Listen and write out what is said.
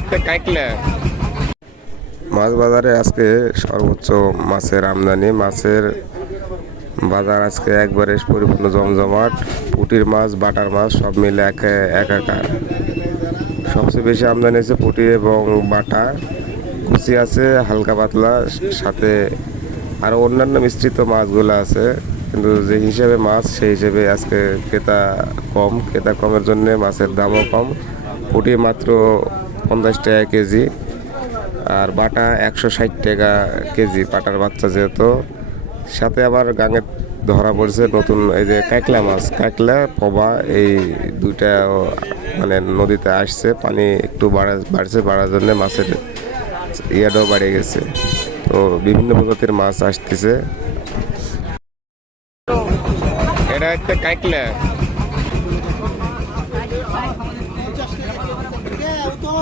একটা কাইকলা মাছ বাজারে আজকে সর্বোচ্চ মাছের আমদানি। মাছের বাজার আজকে একবারে পরিপূর্ণ জমজমাট। পুটির মাছ, বাটার মাছ সব মিলে এক একাকার। সবচেয়ে বেশি আমদানি হচ্ছে পুটি এবং বাটা। কুচি আছে, হালকা পাতলা, সাথে আরও অন্যান্য মিশ্রিত মাছগুলো আছে। কিন্তু যে হিসেবে মাছ, সেই হিসেবে আজকে ক্রেতা কম। ক্রেতা কমের জন্য মাছের দামও কম। পুটি মাত্র পঞ্চাশ টাকা কেজি আর বাটা একশো ষাট টাকা কেজি, পাটার বাচ্চা যেহেতু। সাথে আবার গাঙে ধরা পড়ছে নতুন এই যে কাঁকলা মাছ। কাঁকলা, পবা এই দুইটা মানে নদীতে আসছে, পানি একটু বাড়া বাড়ছে, বাড়ার জন্য মাছের ইয়াটাও বাড়ে গেছে। তো বিভিন্ন প্রজাতির মাছ আসতেছে। এটা একটা কাইকলা